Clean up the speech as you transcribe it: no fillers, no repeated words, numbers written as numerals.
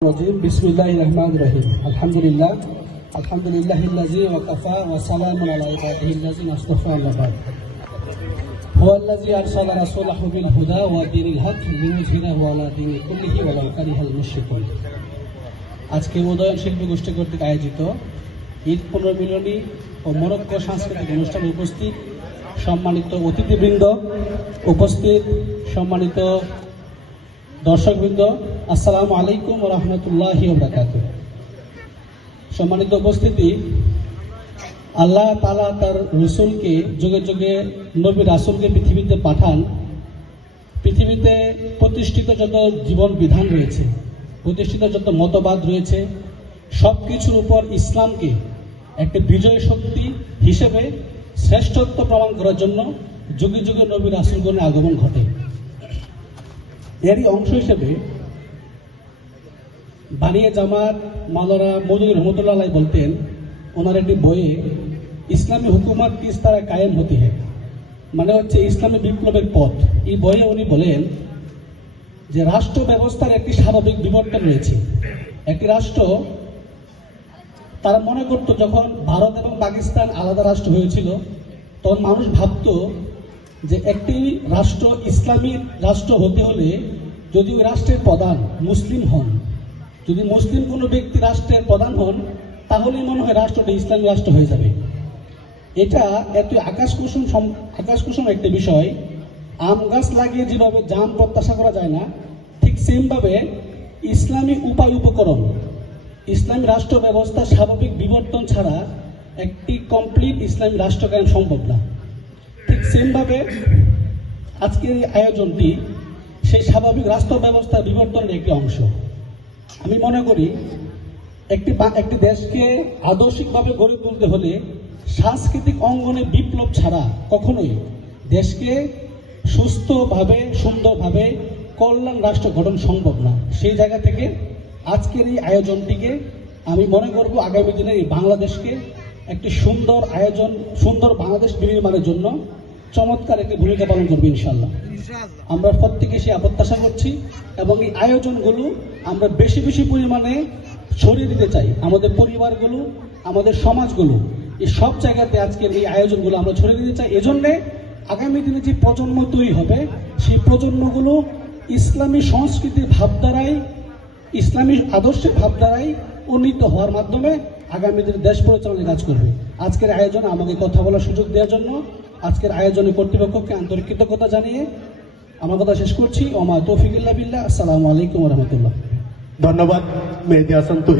बिस्मिल्लाहिर्रहमानिर्रहीम अल्हम्दुलिल्लाहिल्लज़ी वकफ़ा व सलामुन अला इबादिहिल्लज़ीना इस्तफ़ा अम्मा बाद हुवल्लज़ी अरसला रसूलहु बिल हुदा व दीनिल हक़ लियुज़हिरहु अला दीनि कुल्लिहि वलाउ कारिहाल मुशरिकुन। আজকে উদয়ন শিল্পী গোষ্ঠী কর্তৃক আয়োজিত ঈদ পুনর্মিলনী ও মরক্কো সাংস্কৃতিক অনুষ্ঠানে উপস্থিত সম্মানিত অতিথিবৃন্দ, উপস্থিত সম্মানিত দর্শকবৃন্দ, আসসালামু আলাইকুম ওয়া রাহমাতুল্লাহি ওয়া বারাকাতুহু। সম্মানিত উপস্থিতি, আল্লাহ তাআলা তার রাসূলকে যুগে যুগে নবী রাসূলকে পৃথিবীতে পাঠান। পৃথিবীতে প্রতিষ্ঠিত যত জীবন বিধান রয়েছে, প্রতিষ্ঠিত যত মতবাদ রয়েছে, সব কিছুর উপর ইসলামকে একটি বিজয় শক্তি হিসেবে শ্রেষ্ঠত্ব প্রমাণ করার জন্য যুগে যুগে নবী রাসূলগণের আগমন ঘটে। এরই অংশ হিসেবে বানিয়ে জামাত মাওলানা মওদুদী রহমতুল্লাহ আলাইহি বলতেন ওনার একটি বইয়ে, ইসলামী হুকুমত কিস তারা কায়েম হতি হ্যায়, মানে হচ্ছে ইসলামী বিপ্লবের পথ। এই বইয়ে উনি বলেন যে রাষ্ট্র ব্যবস্থার একটি স্বাভাবিক বিবর্তন রয়েছে। একটি রাষ্ট্র, তারা মনে করত যখন ভারত এবং পাকিস্তান আলাদা রাষ্ট্র হয়েছিল, তখন মানুষ ভাবত যে একটি রাষ্ট্র ইসলামী রাষ্ট্র হতে হলে যদি ওই রাষ্ট্রের প্রধান মুসলিম হন, যদি মুসলিম কোনো ব্যক্তি রাষ্ট্রের প্রধান হন, তাহলেই মনে হয় রাষ্ট্রটি ইসলামী রাষ্ট্র হয়ে যাবে। এটা এত আকাশকুসুম একটি বিষয়। আম গাছ লাগিয়ে যেভাবে জাম প্রত্যাশা করা যায় না, ঠিক সেমভাবে ইসলামী উপায় উপকরণ, ইসলামী রাষ্ট্র ব্যবস্থার স্বাভাবিক বিবর্তন ছাড়া একটি কমপ্লিট ইসলামী রাষ্ট্র কায়েম সম্ভব না। ঠিক সেমভাবে আজকের এই আয়োজনটি সেই স্বাভাবিক রাষ্ট্র ব্যবস্থার বিবর্তনের একটি অংশ। আমি মনে করি একটি দেশকে আদর্শিকভাবে গড়ে তুলতে হলে সাংস্কৃতিক অঙ্গনে বিপ্লব ছাড়া কখনোই দেশকে সুস্থভাবে সুন্দরভাবে কল্যাণ রাষ্ট্র গঠন সম্ভব না। সেই জায়গা থেকে আজকের এই আয়োজনটিকে আমি মনে করব আগামী দিনে এই বাংলাদেশকে একটি সুন্দর আয়োজন, সুন্দর বাংলাদেশ বিনির্মাণের জন্য চমৎকার একটি ভূমিকা পালন করবে ইনশাআল্লাহ। আমরা প্রত্যেকে সে প্রত্যাশা করছি এবং এই আয়োজনগুলো আমরা বেশি বেশি পরিমাণে ছড়িয়ে দিতে চাই। আমাদের পরিবারগুলো, আমাদের সমাজগুলো, এই সব জায়গাতে আজকের এই আয়োজনগুলো আমরা ছড়িয়ে দিতে চাই। এজন্যে আগামী দিনে যে প্রজন্ম তৈরি হবে, সেই প্রজন্মগুলো ইসলামী সংস্কৃতির ভাবধারায়, ইসলামী আদর্শের ভাবধারায় উন্নীত হওয়ার মাধ্যমে আগামী দিনে দেশ পরিচালনায় কাজ করবে। আজকের আয়োজনে আমাকে কথা বলার সুযোগ দেওয়ার জন্য আজকের আয়োজনের কর্তৃপক্ষকে আন্তরিক কৃতজ্ঞতা জানিয়ে আমার কথা শেষ করছি। ওমা তৌফিক ইল্লা বিল্লাহ। আসসালামু আলাইকুম ওয়া রাহমাতুল্লাহ। ধন্যবাদ মেহেদী হাসান তুহিন।